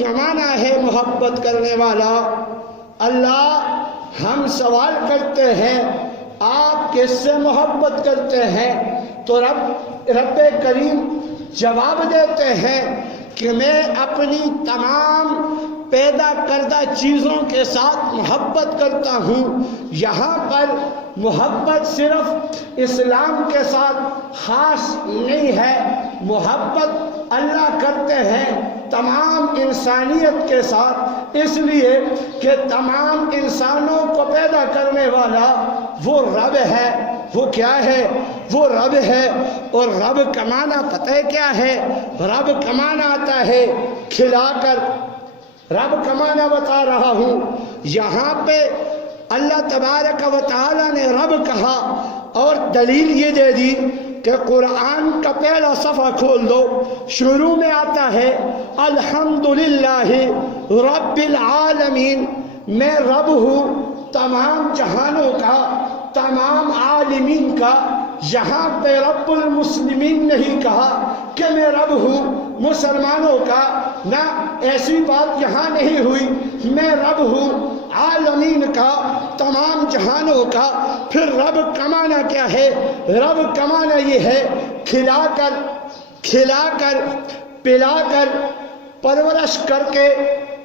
زمانہ ہے محبت کرنے والا۔ اللہ ہم سوال کرتے ہیں آپ کس سے محبت کرتے ہیں؟ تو رب کریم جواب دیتے ہیں کہ میں اپنی تمام پیدا کردہ چیزوں کے ساتھ محبت کرتا ہوں۔ یہاں پر محبت صرف اسلام کے ساتھ خاص نہیں ہے، محبت اللہ کرتے ہیں تمام انسانیت کے ساتھ، اس لیے کہ تمام انسانوں کو پیدا کرنے والا وہ رب ہے۔ وہ کیا ہے؟ وہ رب ہے۔ اور رب کا معنی پتہ ہے کیا ہے؟ رب کا معنی آتا ہے کھلا کر۔ رب کا معنی بتا رہا ہوں، یہاں پہ اللہ تبارک و تعالی نے رب کہا اور دلیل یہ دے دی کہ قرآن کا پہلا صفحہ کھول دو، شروع میں آتا ہے الحمدللہ رب العالمین، میں رب ہوں تمام جہانوں کا، تمام عالمین کا۔ یہاں پہ رب المسلمین نہیں کہا کہ میں رب ہوں مسلمانوں کا، نہ ایسی بات یہاں نہیں ہوئی، میں رب ہوں عالمین کا، تمام جہانوں کا۔ پھر رب کا معنی کیا ہے؟ رب کا معنی یہ ہے کھلا کر پلا کر پرورش کر کے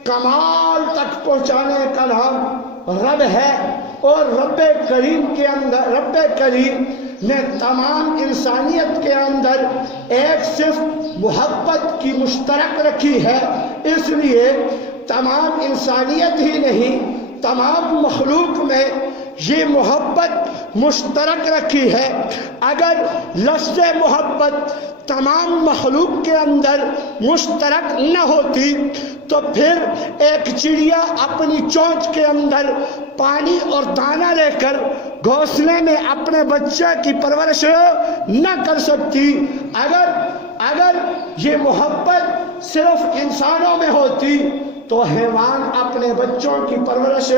کمال تک پہنچانے کا نام رب ہے۔ اور رب کریم نے تمام انسانیت کے اندر ایک صرف محبت کی مشترک رکھی ہے، اس لیے تمام انسانیت ہی نہیں تمام مخلوق میں یہ محبت مشترک رکھی ہے۔ اگر لفظ محبت تمام مخلوق کے اندر مشترک نہ ہوتی تو پھر ایک چڑیا اپنی چونچ کے اندر پانی اور دانہ لے کر گھونسلے میں اپنے بچے کی پرورش نہ کر سکتی۔ اگر یہ محبت صرف انسانوں میں ہوتی تو حیوان اپنے بچوں کی پرورش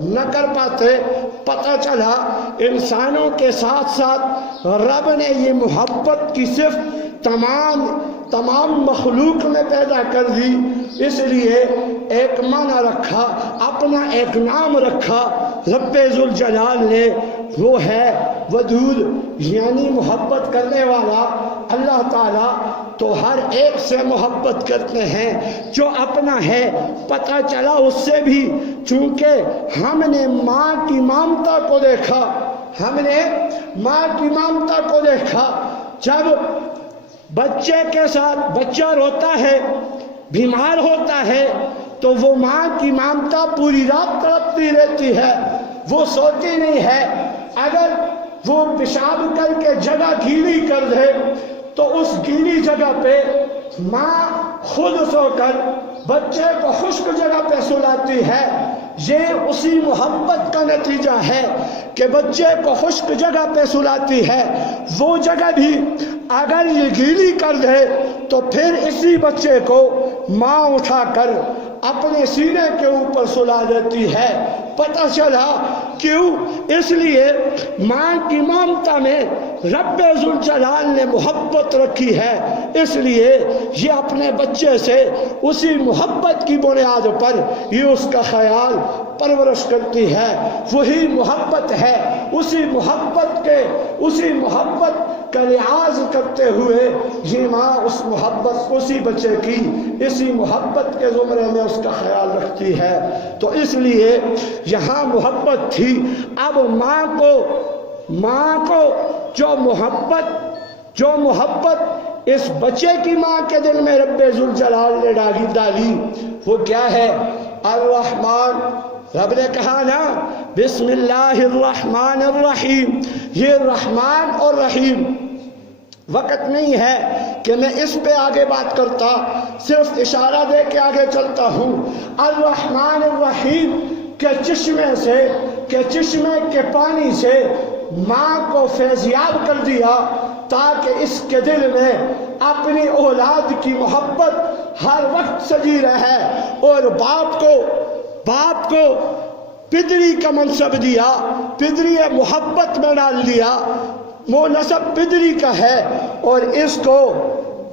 نہ کر پاتے۔ پتہ چلا انسانوں کے ساتھ ساتھ رب نے یہ محبت کی صرف تمام مخلوق میں پیدا کر دی، اس لیے ایک معنی رکھا، اپنا ایک نام رکھا رب ذوالجلال نے، وہ ہے ودود، یعنی محبت کرنے والا۔ اللہ تعالیٰ تو ہر ایک سے محبت کرتے ہیں جو اپنا ہے۔ پتہ چلا اس سے بھی، چونکہ ہم نے ماں کی ممتا کو دیکھا، جب بچے کے ساتھ بچہ روتا ہے، بیمار ہوتا ہے، تو وہ ماں کی ممتا پوری رات تڑپتی رہتی ہے، وہ سوتی نہیں ہے۔ اگر وہ پیشاب کر کے جگہ گیلی کر دے تو اس گیلی جگہ پہ ماں خود سو کر بچے کو خشک جگہ پہ سلاتی ہے۔ یہ اسی محبت کا نتیجہ ہے کہ بچے کو خشک جگہ پہ سلاتی ہے، وہ جگہ بھی اگر یہ گیلی کر دے تو پھر اسی بچے کو ماں اٹھا کر اپنے سینے کے اوپر سلا دیتی ہے۔ پتہ چلا کیوں؟ اس لیے ماں کی ممتا میں رب ذوالجلال نے محبت رکھی ہے، اس لیے یہ اپنے بچے سے اسی محبت کی بنیاد پر یہ اس کا خیال پرورش کرتی ہے۔ وہی محبت ہے، اسی محبت کا لحاظ کرتے ہوئے یہ ماں اسی بچے کی اسی محبت کے زمرے میں اس کا خیال رکھتی ہے۔ تو اس لیے یہاں محبت تھی۔ اب ماں کو جو محبت اس بچے کی ماں کے دل میں رب ذوالجلال نے ڈالی وہ کیا ہے؟ الرحمن۔ رب نے کہا نا بسم اللہ الرحمن الرحیم، یہ رحمان اور رحیم۔ وقت نہیں ہے کہ میں اس پہ آگے بات کرتا، صرف اشارہ دے کے آگے چلتا ہوں۔ الرحمن الرحیم کے چشمے کے پانی سے ماں کو فیضیاب کر دیا تاکہ اس کے دل میں اپنی اولاد کی محبت ہر وقت سجی رہے، اور باپ کو پدری کا منصب دیا، پدری محبت میں ڈال دیا، وہ نسب پدری کا ہے، اور اس کو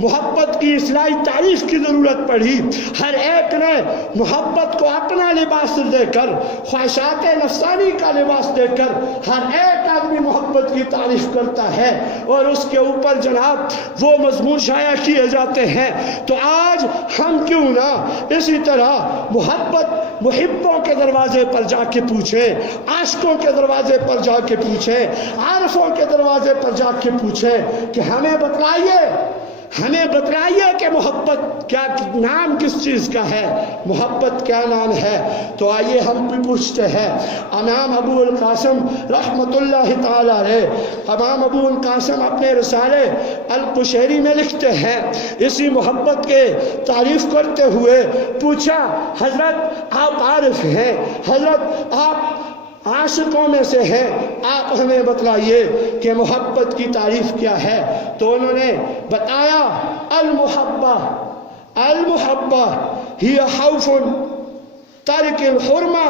محبت کی اصلاحی تعریف کی ضرورت پڑی۔ ہر ایک نے محبت کو اپنا لباس دے کر، خواہشات نفسانی کا لباس دے کر ہر ایک آدمی محبت کی تعریف کرتا ہے، اور اس کے اوپر جناب وہ مضمون شائع کیے جاتے ہیں۔ تو آج ہم کیوں نہ اسی طرح محبت محبوں کے دروازے پر جا کے پوچھیں، عاشقوں کے دروازے پر جا کے پوچھیں، عارفوں کے دروازے پر جا کے پوچھیں کہ ہمیں بتلائیے کہ محبت کیا نام کس چیز کا ہے، محبت کیا نام ہے۔ تو آئیے ہم بھی پوچھتے ہیں۔ امام ابو القاسم رحمۃ اللہ تعالی علیہ، امام ابو القاسم اپنے رسالے القشیری میں لکھتے ہیں، اسی محبت کے تعریف کرتے ہوئے پوچھا، حضرت آپ عارف ہیں، حضرت آپ عاشقوں میں سے ہیں، آپ ہمیں بتلائیے کہ محبت کی تعریف کیا ہے۔ تو انہوں نے بتایا، المحبہ ہی خوف ترک الحرمہ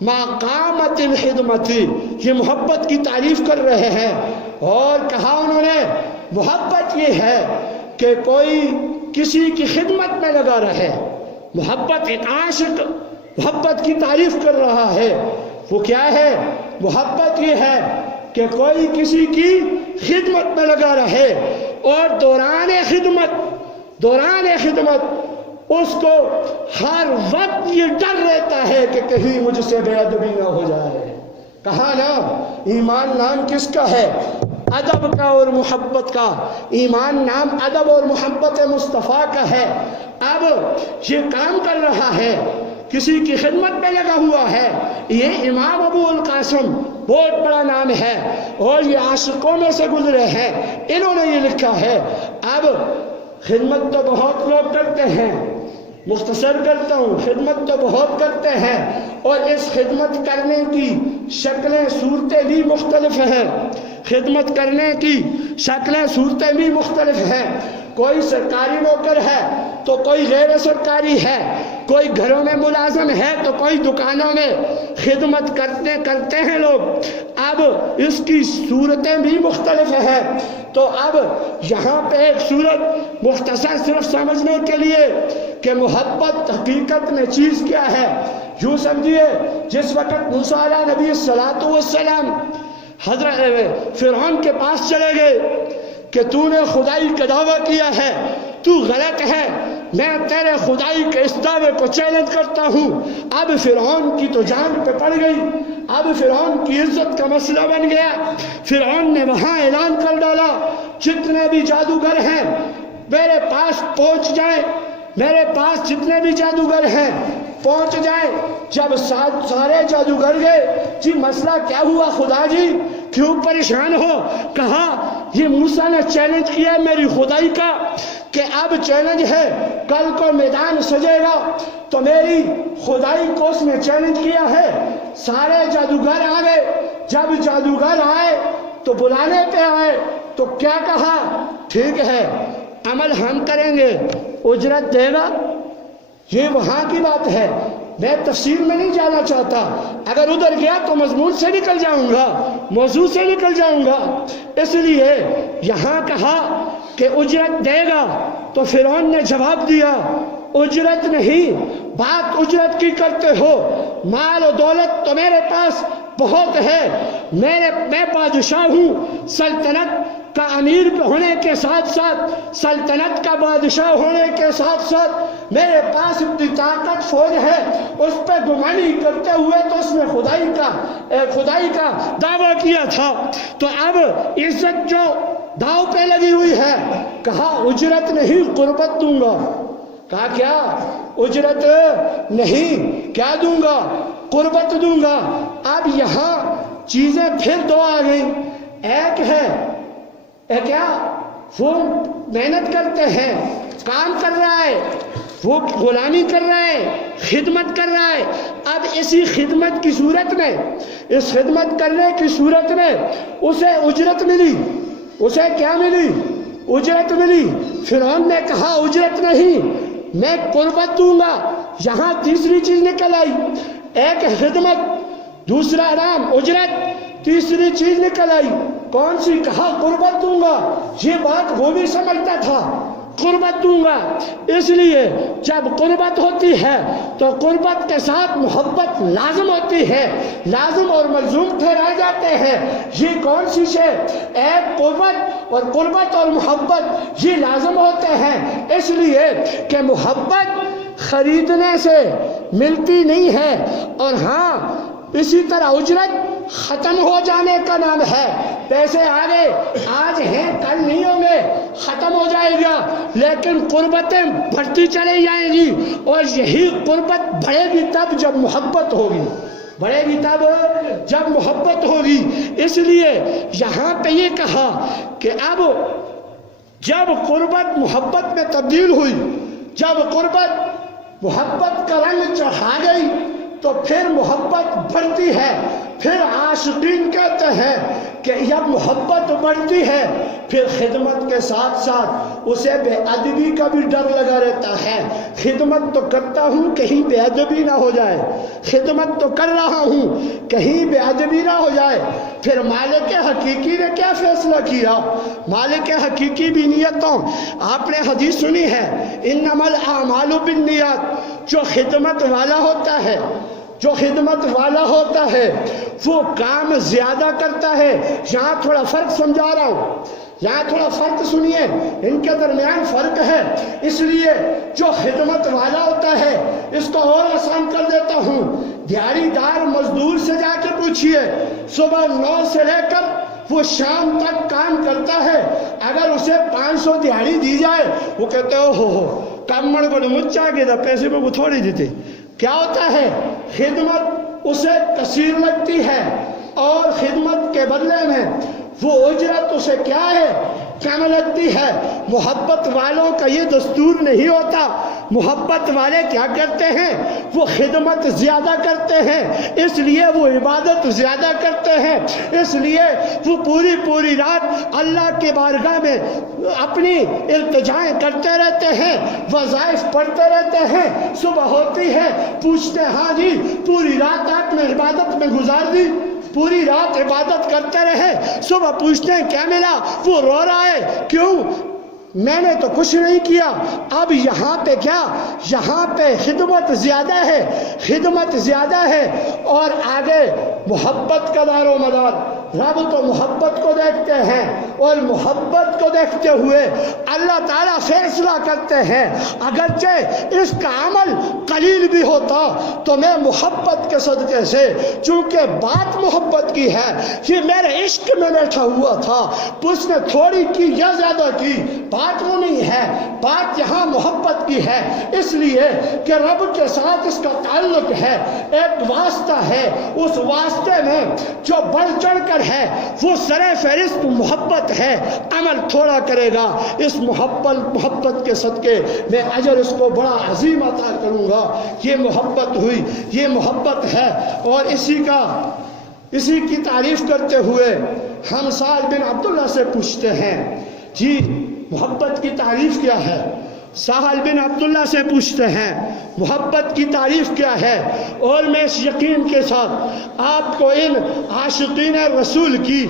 ما قامت الخدمت۔ یہ محبت کی تعریف کر رہے ہیں، اور کہا انہوں نے محبت یہ ہے کہ کوئی کسی کی خدمت میں لگا رہے۔ محبت، ایک عاشق محبت کی تعریف کر رہا ہے، وہ کیا ہے؟ محبت یہ ہے کہ کوئی کسی کی خدمت میں لگا رہے، اور دوران خدمت اس کو ہر وقت یہ ڈر رہتا ہے کہ کہیں مجھ سے بے ادبی نہ ہو جائے۔ کہا نا، ایمان نام کس کا ہے؟ ادب کا اور محبت کا۔ ایمان نام ادب اور محبت مصطفیٰ کا ہے۔ اب یہ کام کر رہا ہے، کسی کی خدمت میں لگا ہوا ہے۔ یہ امام ابو القاسم بہت بڑا نام ہے، اور یہ عاشقوں میں سے گزرے ہیں، انہوں نے یہ لکھا ہے۔ اب خدمت تو بہت لوگ کرتے ہیں، مختصر کرتا ہوں، خدمت تو بہت کرتے ہیں، اور اس خدمت کرنے کی شکلیں صورتیں بھی مختلف ہیں۔ خدمت کرنے کی شکلیں صورتیں بھی مختلف ہیں۔ کوئی سرکاری نوکر ہے تو کوئی غیر سرکاری ہے، کوئی گھروں میں ملازم ہے تو کوئی دکانوں میں خدمت کرتے ہیں لوگ۔ اب اس کی صورتیں بھی مختلف ہیں۔ تو اب یہاں پہ ایک صورت مختصر صرف سمجھنے کے لیے کہ محبت حقیقت میں چیز کیا ہے، یوں سمجھیے، جس وقت موسیٰ علیہ نبی الصلاۃ والسلام حضرت فرعون کے پاس چلے گئے کہ تو نے خدائی کا دعویٰ کیا ہے، تو غلط ہے، میں تیرے خدائی کے اس دعوے کو چیلنج کرتا ہوں۔ اب فرعون کی تو جان پہ پڑ گئی، اب فرعون کی عزت کا مسئلہ بن گیا۔ فرعون نے وہاں اعلان کر ڈالا، جتنے بھی جادوگر ہیں میرے پاس پہنچ جائیں، میرے پاس جتنے بھی جادوگر ہیں پہنچ جائیں۔ جب سارے جادوگر گئے، جی مسئلہ کیا ہوا خدا جی، کیوں پریشان ہو؟ کہا یہ موسیٰ نے چیلنج کیا میری خدائی کا کہ اب چیلنج ہے، کل کو میدان سجے گا، تو میری خدائی کو اس نے چیلنج کیا ہے۔ سارے جادوگر آ گئے، جب جادوگر آئے تو بلانے پہ آئے تو کیا کہا؟ ٹھیک ہے، عمل ہم کریں گے، اجرت دے گا؟ یہ وہاں کی بات ہے، میں تفصیل میں نہیں جانا چاہتا، اگر ادھر گیا تو مضمون سے نکل جاؤں گا، موضوع سے نکل جاؤں گا، اس لیے یہاں کہا کہ اجرت دے گا۔ تو فرعون نے جواب دیا، اجرت نہیں، بات اجرت کی کرتے ہو، مال و دولت تو میرے پاس بہت ہے، میں بادشاہ ہوں، سلطنت کا امیر ہونے کے ساتھ ساتھ، سلطنت کا بادشاہ ہونے کے ساتھ ساتھ میرے پاس اتنی طاقت فوج ہے، اس پہ گمانی کرتے ہوئے تو اس نے خدائی کا دعویٰ کیا تھا۔ تو اب عزت جو داؤ پہ لگی ہوئی ہے، کہا اجرت نہیں، قربت دوں گا۔ کہا کیا؟ اجرت نہیں، کیا دوں گا؟ قربت دوں گا۔ اب یہاں چیزیں پھر دو آ گئیں، ایک ہے کیا؟ وہ محنت کرتے ہیں، کام کر رہا ہے، وہ غلامی کر رہا ہے، خدمت کر رہا ہے۔ اب اسی خدمت کی صورت میں، اس خدمت کرنے کی صورت میں اسے اجرت ملی۔ اسے کیا ملی؟ اجرت ملی۔ فرعون نے کہا اجرت نہیں، میں قربت دوں گا۔ یہاں تیسری چیز نکل آئی، ایک خدمت، دوسرا نام اجرت، تیسری چیز نکل آئی کون سی کہا قربت دوں گا، یہ بات وہ بھی سمجھتا تھا، قربت دوں گا۔ اس لیے جب قربت ہوتی ہے تو قربت کے ساتھ محبت لازم ہوتی ہے، لازم اور ملزوم ٹھہرائے جاتے ہیں۔ یہ کون سی شے؟ ایک قربت اور محبت یہ لازم ہوتے ہیں، اس لیے کہ محبت خریدنے سے ملتی نہیں ہے، اور ہاں اسی طرح اجرت ختم ہو جانے کا نام ہے۔ پیسے آج ہیں کل نہیں ہوں گے، ختم ہو جائے گا، لیکن قربتیں بڑھتی چلی جائیں گی، اور یہی قربت بڑھے گی تب جب محبت ہوگی، بڑھے گی تب جب محبت ہوگی۔ اس لیے یہاں پہ یہ کہا کہ اب جب قربت محبت میں تبدیل ہوئی، جب قربت محبت کا رنگ چڑھا گئی تو پھر محبت بڑھتی ہے۔ پھر عاشقین کہتے ہیں کہ جب محبت بڑھتی ہے پھر خدمت کے ساتھ ساتھ اسے بے ادبی کا بھی ڈر لگا رہتا ہے۔ خدمت تو کرتا ہوں کہیں بے ادبی نہ ہو جائے، خدمت تو کر رہا ہوں کہیں بے ادبی نہ ہو جائے۔ پھر مالک حقیقی نے کیا فیصلہ کیا؟ مالک حقیقی بھی نیتوں، آپ نے حدیث سنی ہے، انما الاعمال بالنیات۔ جو خدمت والا ہوتا ہے، جو خدمت والا ہوتا ہے وہ کام زیادہ کرتا ہے۔ یہاں تھوڑا فرق سمجھا رہا ہوں، یہاں تھوڑا فرق سنیے، ان کے درمیان فرق ہے۔ اس لیے جو خدمت والا ہوتا ہے، اس کو اور آسان کر دیتا ہوں، دیہڑی دار مزدور سے جا کے پوچھئے، صبح 9 سے لے کر وہ شام تک کام کرتا ہے، اگر اسے 500 دیہڑی دی جائے وہ کہتے ہو کمڑ کو مچا کے دا پیسے میں وہ تھوڑی دیتے۔ کیا ہوتا ہے؟ خدمت اسے کثیر لگتی ہے، اور خدمت کے بدلے میں وہ اجرت اسے کیا ہے؟ کم لگتی ہے۔ محبت والوں کا یہ دستور نہیں ہوتا۔ محبت والے کیا کرتے ہیں؟ وہ خدمت زیادہ کرتے ہیں، اس لیے وہ عبادت زیادہ کرتے ہیں، اس لیے وہ پوری رات اللہ کے بارگاہ میں اپنی التجائیں کرتے رہتے ہیں، وظائف پڑھتے رہتے ہیں۔ صبح ہوتی ہے پوچھتے ہاں جی پوری رات آپ نے عبادت میں گزار دی، پوری رات عبادت کرتے رہے، صبح پوچھتے ہیں کیا ملا؟ وہ رو رہا ہے، کیوں؟ میں نے تو کچھ نہیں کیا۔ اب یہاں پہ کیا؟ یہاں پہ خدمت زیادہ ہے، خدمت زیادہ ہے، اور آگے محبت کا دار و مدار۔ رب تو محبت کو دیکھتے ہیں، اور محبت کو دیکھتے ہوئے اللہ تعالیٰ فیصلہ کرتے ہیں اگرچہ اس کا عمل قلیل بھی ہوتا تو میں محبت کے صدقے سے، چونکہ بات محبت کی ہے، یہ میرے عشق میں بیٹھا ہوا تھا، اس نے تھوڑی کی یا زیادہ کی، بات وہ نہیں ہے، بات یہاں محبت کی ہے، اس لیے کہ رب کے ساتھ اس کا تعلق ہے، ایک واسطہ ہے، اس واسطے میں جو بڑھ چڑھ کر ہے وہ سر فہرست محبت ہے۔ عمل تھوڑا کرے گا، اس محبت کے صدقے میں اجر اس کو بڑا عظیم عطا کروں گا۔ یہ محبت ہوئی، یہ محبت ہے، اور اسی کی تعریف کرتے ہوئے ہم سعد بن عبداللہ سے پوچھتے ہیں جی محبت کی تعریف کیا ہے؟ سہل بن عبداللہ سے پوچھتے ہیں محبت کی تعریف کیا ہے؟ اور میں اس یقین کے ساتھ آپ کو ان عاشقین رسول کی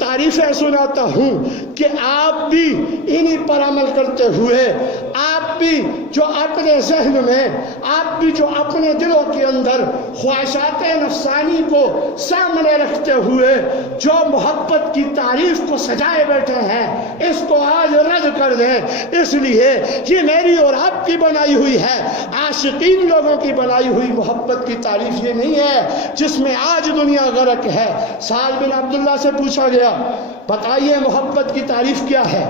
تعریفیں سناتا ہوں کہ آپ بھی انہی پر عمل کرتے ہوئے، آپ بھی جو اپنے ذہن میں، آپ بھی جو اپنے دلوں کے اندر خواہشات نفسانی کو سامنے رکھتے ہوئے جو محبت کی تعریف کو سجائے بیٹھے ہیں، اس کو آج رد کر دیں۔ اس لیے یہ میری اور آپ کی بنائی ہوئی ہے، عاشقین لوگوں کی بنائی ہوئی محبت کی تعریف یہ نہیں ہے جس میں آج دنیا غرق ہے۔ سعد بن عبداللہ سے پوچھا گیا بتائیے محبت کی تعریف کیا ہے؟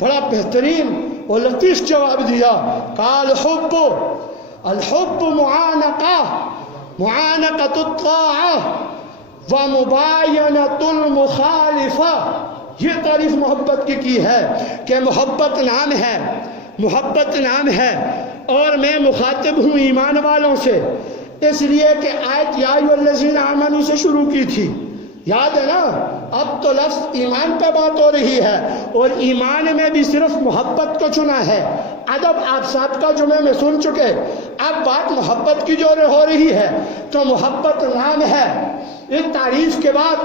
بڑا بہترین اور لطیف جواب دیا، قال الحب معانقۃ الطاعہ ومباینۃ المخالفہ۔ یہ تعریف محبت کی ہے کہ محبت نام ہے، محبت نام ہے، اور میں مخاطب ہوں ایمان والوں سے، اس لیے کہ آیت یا ایھا الذین آمنوا سے شروع کی تھی، یاد ہے نا؟ اب تو لفظ ایمان پہ بات ہو رہی ہے، اور ایمان میں بھی صرف محبت کو چنا ہے۔ ادب آپ سابقہ جمعے میں سن چکے، اب بات محبت کی جو ہو رہی ہے، تو محبت نام ہے، اس تعریف کے بعد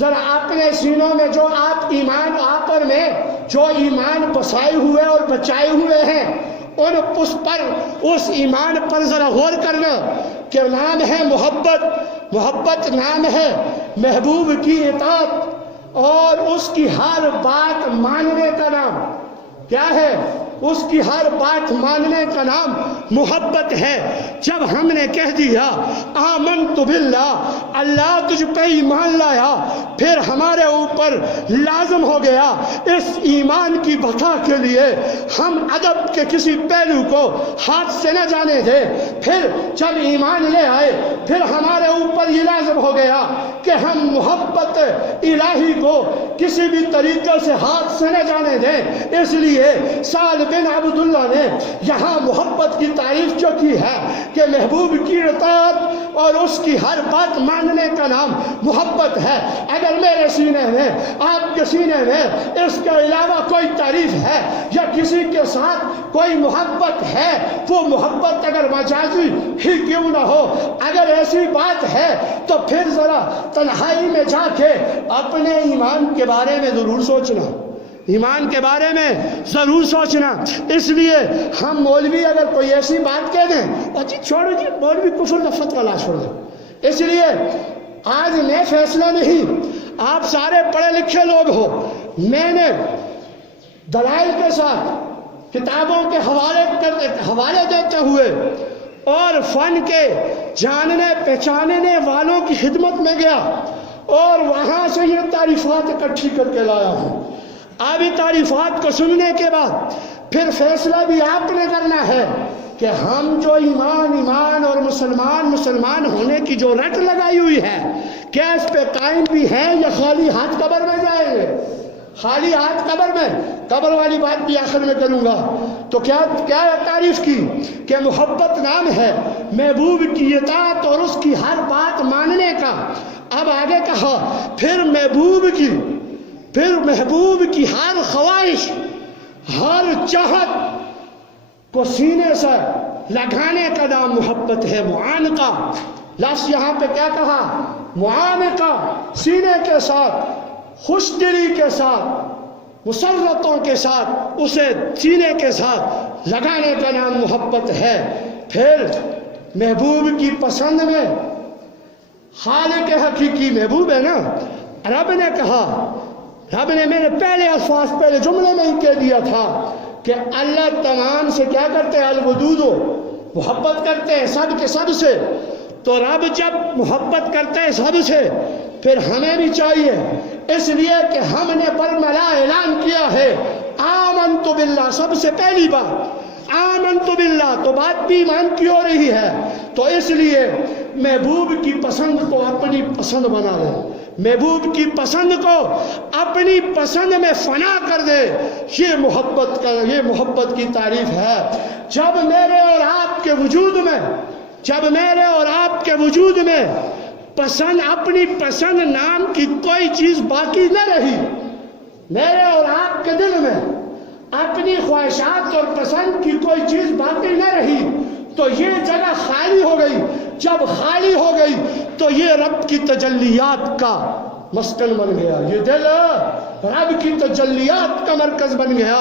ذرا اپنے سینوں میں جو آپ ایمان آپر میں جو ایمان بسائے ہوئے اور بچائے ہوئے ہیں اس ایمان پر ذرا غور کرنا کہ نام ہے محبت. محبت نام ہے محبوب کی اطاعت اور اس کی ہر بات ماننے کا نام. کیا ہے؟ اس کی ہر بات ماننے کا نام محبت ہے. جب ہم نے کہہ دیا آمنت باللہ، اللہ تجھ پہ ایمان لایا، پھر ہمارے اوپر لازم ہو گیا اس ایمان کی بقا کے لیے ہم ادب کے کسی پہلو کو ہاتھ سے نہ جانے دیں. پھر جب ایمان لے آئے پھر ہمارے اوپر یہ لازم ہو گیا کہ ہم محبت الہی کو کسی بھی طریقے سے ہاتھ سے نہ جانے دیں. اس لیے سعد بن عبداللہ نے یہاں محبت کی تعریف جو کی ہے کہ محبوب کی اطاعت اور اس کی ہر بات ماننے کا نام محبت ہے. اگر میرے سینے میں، آپ کے سینے میں اس کے علاوہ کوئی تعریف ہے یا کسی کے ساتھ کوئی محبت ہے، وہ محبت اگر مجازی ہی کیوں نہ ہو، اگر ایسی بات ہے تو پھر ذرا تنہائی میں جا کے اپنے ایمان کے بارے میں ضرور سوچنا، ایمان کے بارے میں ضرور سوچنا. اس لیے ہم مولوی اگر کوئی ایسی بات کہہ دیں اور جی چھوڑو جی مولوی کفر کا فتویٰ لا چھوڑ دیں. اس لیے آج میں فیصلہ نہیں، آپ سارے پڑھے لکھے لوگ ہو، میں نے دلائل کے ساتھ کتابوں کے حوالے دیتے ہوئے اور فن کے جاننے پہچاننے والوں کی خدمت میں گیا اور وہاں سے یہ تعریفات اکٹھی کر کے لایا ہوں. ابھی تعریفات کو سننے کے بعد پھر فیصلہ بھی آپ نے کرنا ہے کہ ہم جو ایمان اور مسلمان ہونے کی جو رٹ لگائی ہوئی ہے، کیا اس پہ قائم بھی ہیں یا خالی ہاتھ قبر میں جائیں گے؟ خالی ہاتھ قبر میں، قبر والی بات بھی آخر میں کروں گا. تو کیا تعریف کی کہ محبت نام ہے محبوب کی اطاعت اور اس کی ہر بات ماننے کا. اب آگے کہا پھر محبوب کی ہر خواہش، ہر چاہت کو سینے سے لگانے کا نام محبت ہے. معانقہ لفظ یہاں پہ کیا کہا؟ معانقہ، سینے کے ساتھ، خوش دلی کے ساتھ، مسرتوں کے ساتھ اسے سینے کے ساتھ لگانے کا نام محبت ہے. پھر محبوب کی پسند میں، خالق حقیقی محبوب ہے نا. رب نے کہا، رب نے میرے پہلے جملے میں ہی کہہ دیا تھا کہ اللہ تمام سے کیا کرتے ہیں؟ الودود، محبت کرتے ہیں سب کے سب سے. تو رب جب محبت کرتے ہیں سب سے پھر ہمیں بھی چاہیے، اس لیے کہ ہم نے برملا اعلان کیا ہے آمنت باللہ. سب سے پہلی بات آمنت باللہ، تو بات بھی ایمان کی ہو رہی ہے. تو اس لیے محبوب کی پسند کو اپنی پسند بنا لے، محبوب کی پسند کو اپنی پسند میں فنا کر دے. یہ محبت کی تعریف ہے. جب میرے اور آپ کے وجود میں اپنی پسند نام کی کوئی چیز باقی نہ رہی، میرے اور آپ کے دل میں اپنی خواہشات اور پسند کی کوئی چیز باقی نہ رہی، تو یہ جگہ خالی ہو گئی. جب خالی ہو گئی تو یہ رب کی تجلیات کا مسکن بن گیا، یہ دل رب کی تجلیات کا مرکز بن گیا.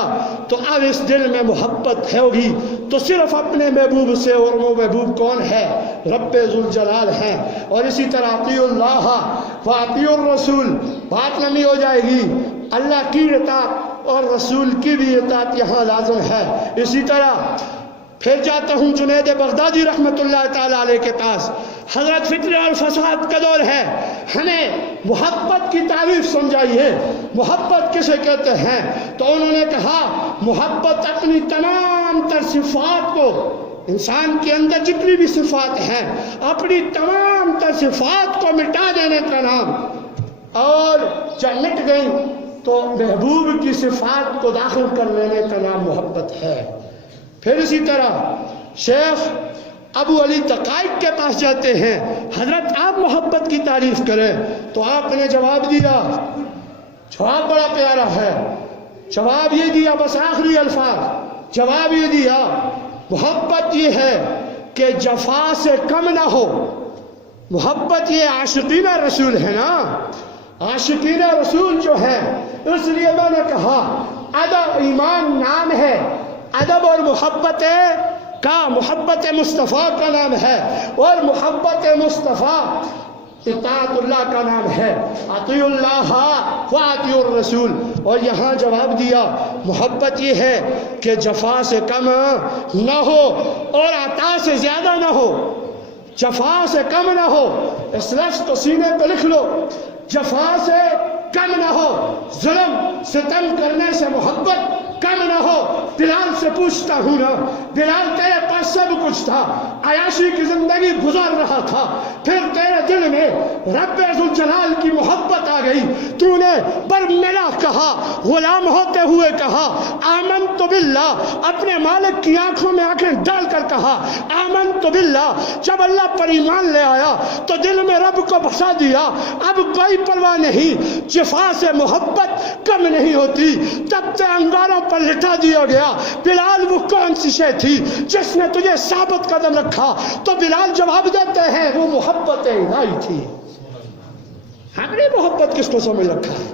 تو اب اس دل میں محبت ہوگی تو صرف اپنے محبوب سے، اور وہ محبوب کون ہے؟ رب ذوالجلال ہے. اور اسی طرح اطیعوا اللہ واطیعوا الرسول، بات لمبی ہو جائے گی. اللہ کی اطاعت اور رسول کی بھی اطاعت یہاں لازم ہے. اسی طرح پھر جاتا ہوں جنید بغدادی رحمت اللہ تعالیٰ علیہ کے پاس. حضرت فکر اور فساد کا دور ہے، ہمیں محبت کی تعریف سمجھائیے. محبت کسے کہتے ہیں؟ تو انہوں نے کہا محبت اپنی تمام تر صفات کو، انسان کے اندر جتنی بھی صفات ہیں، اپنی تمام تر صفات کو مٹا دینے کا نام، اور جب مٹ گئی تو محبوب کی صفات کو داخل کر لینے کا نام محبت ہے. پھر اسی طرح شیخ ابو علی تقائق کے پاس جاتے ہیں، حضرت آپ محبت کی تعریف کریں. تو آپ نے جواب دیا، جواب بڑا پیارا ہے. جواب یہ دیا، بس آخری الفاظ جواب یہ دیا، محبت یہ ہے کہ جفا سے کم نہ ہو، محبت یہ عاشقین رسول ہے نا، عاشقین رسول جو ہے، اس لیے میں نے کہا ادب ایمان نام ہے، ادب اور محبت کا محبت مصطفیٰ کا نام ہے، اور محبت مصطفیٰ اطاعت اللہ کا نام ہے، اطیعوا اللہ واطیعوا الرسول۔ اور یہاں جواب دیا محبت یہ ہے کہ جفا سے کم نہ ہو اور عطا سے زیادہ نہ ہو، جفا سے کم نہ ہو، اس لفظ کو سینے پہ لکھ لو، جفا سے کم نہ ہو، ظلم ستم کرنے سے محبت کم نہ ہو۔ بلال سے پوچھتا ہوں نا، بلال تیرے پاس سب کچھ تھا، عیاشی کی زندگی گزار رہا تھا، پھر تیرے دل میں رب ذوالجلال کی محبت آ گئی، تو نے برملا کہا، غلام ہوتے ہوئے کہا آمنت باللہ، اپنے مالک کی آنکھوں میں آنکھیں ڈال کر کہا آمنت باللہ۔ جب اللہ پر ایمان لے آیا تو دل میں رب کو بسا دیا، اب کوئی پرواہ نہیں، جفا سے محبت کم نہیں ہوتی۔ تب سے انگاروں پر لٹا دیا گیا، بلال وہ کون سی شے تھی جس نے تجھے ثابت قدم رکھا؟ تو بلال جواب دیتے ہیں وہ محبت الہی تھی۔ ہم نے محبت کس کو سمجھ رکھا ہے؟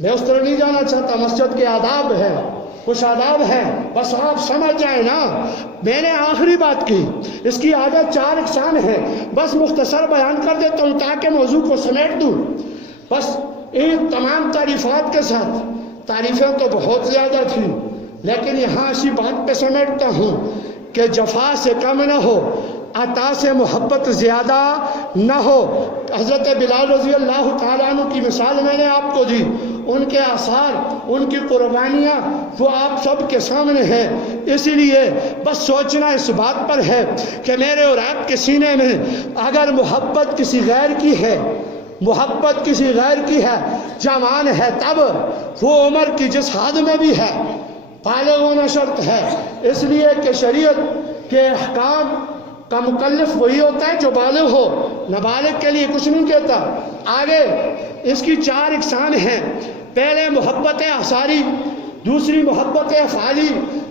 میں اس طرح نہیں جانا چاہتا، مسجد کے آداب ہیں، کچھ آداب ہیں، بس آپ سمجھ جائیں نا۔ میں نے آخری بات کی، اس کی عادت 4 اقسام ہے، بس مختصر بیان کر دیتا ہوں تاکہ موضوع کو سمیٹ دوں۔ بس ان تمام تعریفات کے ساتھ، تعریفیں تو بہت زیادہ تھیں، لیکن یہاں اسی بات پہ سمیٹتا ہوں کہ جفا سے کم نہ ہو، عطا سے محبت زیادہ نہ ہو۔ حضرت بلال رضی اللہ تعالیٰ عنہ کی مثال میں نے آپ کو دی، ان کے آثار، ان کی قربانیاں وہ آپ سب کے سامنے ہیں۔ اسی لیے بس سوچنا اس بات پر ہے کہ میرے اور آپ کے سینے میں اگر محبت کسی غیر کی ہے، محبت کسی غیر کی ہے، جوان ہے تب، وہ عمر کی جس حد میں بھی ہے، بالغ ہونا شرط ہے، اس لیے کہ شریعت کے احکام کا مکلف وہی ہوتا ہے جو بالغ ہو، نابالغ کے لیے کچھ نہیں کہتا۔ آگے اس کی 4 اقسام ہیں، پہلے محبت اثاری، دوسری محبت افعالی،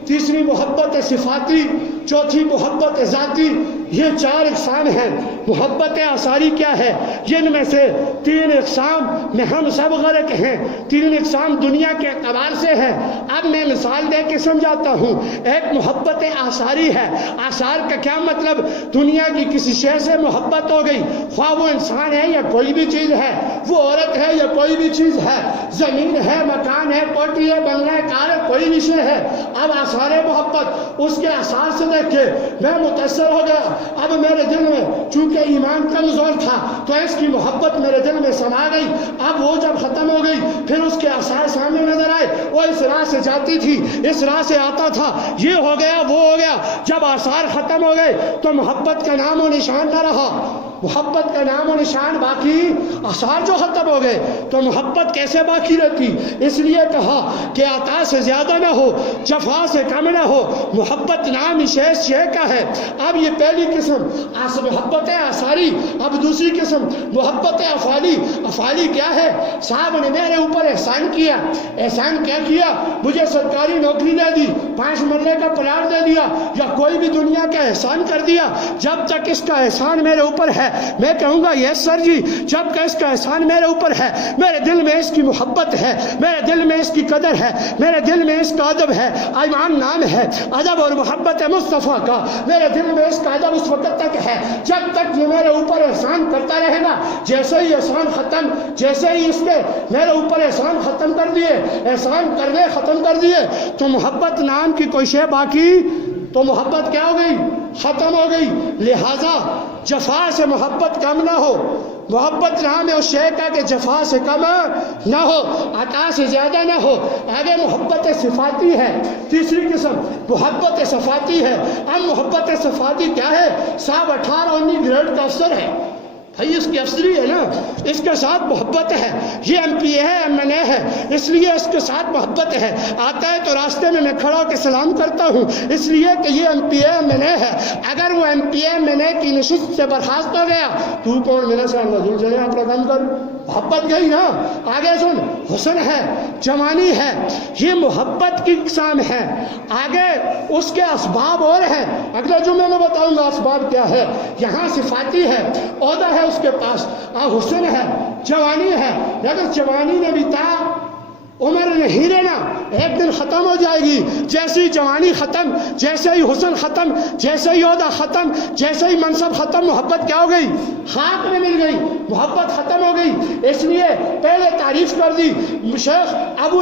تیسری محبت صفاتی، چوتھی محبت ذاتی۔ یہ 4 اقسام ہیں۔ محبت اثاری کیا ہے؟ جن میں سے 3 اقسام میں ہم سب غرق ہیں، 3 اقسام دنیا کے اعتبار سے ہیں۔ اب میں مثال دے کے سمجھاتا ہوں۔ ایک محبت اثاری ہے۔ آثار کا کیا مطلب؟ دنیا کی کسی شے سے محبت ہو گئی، خواہ وہ انسان ہے یا کوئی بھی چیز ہے، وہ عورت ہے یا کوئی بھی چیز ہے، زمین ہے، مکان ہے، کوٹھی ہے، بنگلہ ہے، کار ہے، کوئی بھی شے ہے۔ اب آثار محبت، اس کے آثار سے دیکھ کے میں متاثر ہو گیا۔ اب میرے دل میں چونکہ ایمان کمزور تھا تو اس کی محبت میرے دل میں سما گئی۔ اب وہ جب ختم ہو گئی پھر اس کے آثار سامنے نظر آئے، وہ اس راہ سے جاتی تھی، اس راہ سے آتا تھا، یہ ہو گیا، وہ ہو گیا۔ جب آثار ختم ہو گئے تو محبت کا نام و نشان نہ رہا۔ محبت کا نام و نشان باقی، آثار جو ختم ہو گئے تو محبت کیسے باقی رہتی؟ اس لیے کہا کہ عطا سے زیادہ نہ ہو، جفا سے کم نہ ہو۔ محبت نام شے کا ہے۔ اب یہ پہلی قسم محبت آثاری۔ اب دوسری قسم محبت افعالی۔ افعالی کیا ہے؟ صاحب نے میرے اوپر احسان کیا۔ احسان کیا کیا؟ مجھے سرکاری نوکری دے دی، 5 مرلے کا پلاٹ دے دیا، یا کوئی بھی دنیا کا احسان کر دیا۔ جب تک اس کا احسان میرے اوپر ہے میں کہوں گا یس سر جی، جب کہ اس کا احسان میرے اوپر ہے، میرے دل میں اس کی محبت ہے، میرے دل میں اس کی قدر ہے، میرے دل میں اس کا ادب ہے۔ ایمان نام ہے ادب اور محبت مصطفیٰ کا۔ میرے دل میں اس کا ادب اس وقت تک ہے جب تک یہ میرے اوپر احسان کرتا رہے گا۔ جیسے ہی احسان ختم، جیسے ہی اس نے میرے اوپر احسان ختم کر دیے، احسان کرنے ختم کر دیے، تو محبت نام کی کوئی شے باقی، تو محبت کیا ہو گئی؟ ختم ہو گئی۔ لہذا جفا سے محبت کم نہ ہو۔ محبت نام ہے اس شے کا کہ جفا سے کم نہ ہو، عطا سے زیادہ نہ ہو۔ آگے محبت صفاتی ہے، تیسری قسم محبت صفاتی ہے۔ اب محبت صفاتی کیا ہے؟ صاحب 18-19 گریڈ کا افسر ہے، بھائی اس کی افسری ہے نا، اس کے ساتھ محبت ہے، یہ MP ہے، MNA ہے، اس لیے اس کے ساتھ محبت ہے۔ آتا ہے تو راستے میں میں کھڑا ہو کے سلام کرتا ہوں، اس لیے کہ یہ MP MNA ہے۔ اگر وہ MP MNA کی نشست سے برخاست ہو گیا، تو کون میرے سے نظر چلے اپنا کام کر۔ محبت گئی نا. آگے سن, حسن ہے, جوانی ہے, یہ محبت کی اقسام ہے. آگے اس کے اسباب اور ہیں, اگلے جملے میں بتاؤں گا اسباب کیا ہے. یہاں صفاتی ہے, عہدہ ہے اس کے پاس, حسن ہے, جوانی ہے. لیکن جوانی نے بھی تا عمر نہیں لینا, ایک دن ختم ہو جائے گی. جیسے ہی جوانی ختم, جیسے ہی حسن ختم, جیسے ہی عہدہ ختم, جیسے ہی منصب ختم, محبت کیا ہو گئی؟ خاک میں مل گئی, محبت ختم ہو گئی. اس لیے پہلے تعریف کر دی شیخ ابو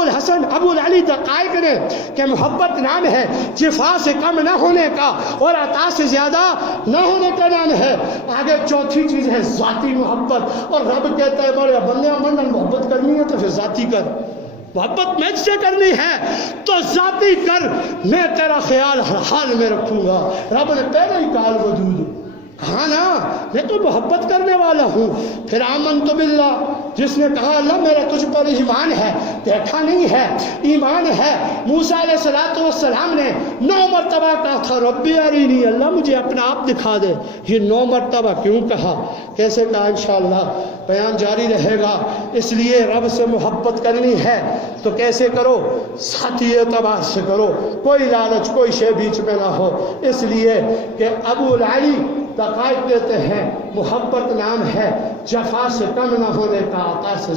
الحسن ابو العلی دقائق نے کہ محبت نام ہے جفا سے کم نہ ہونے کا اور عطا سے زیادہ نہ ہونے کا نام ہے. آگے چوتھی چیز ہے ذاتی محبت. اور رب کہتا ہے بڑے بندے منڈل محبت کرنی ہے تو پھر ذاتی کر. محبت مجھ سے کرنی ہے تو ذاتی کر, میں تیرا خیال ہر حال میں رکھوں گا. رب نے پہلے ہی کال وجود کہا نا, میں تو محبت کرنے والا ہوں. پھر آمنت باللہ, جس نے کہا اللہ میرا تجھ پر ایمان ہے, دیکھا نہیں ہے ایمان ہے. موسیٰ علیہ السلام نے 9 مرتبہ کہا تھا ربی ارینی, اللہ مجھے اپنا آپ دکھا دے. یہ 9 مرتبہ کیوں کہا, کیسے کہا, انشاءاللہ بیان جاری رہے گا. اس لیے رب سے محبت کرنی ہے تو کیسے کرو, ذاتی اعتبار سے کرو, کوئی لالچ کوئی شے بیچ میں نہ ہو. اس لیے کہ ابو العلی دقائق کہتے ہیں محبت نام ہے جفا سے کم نہ ہونے کا, عطا سے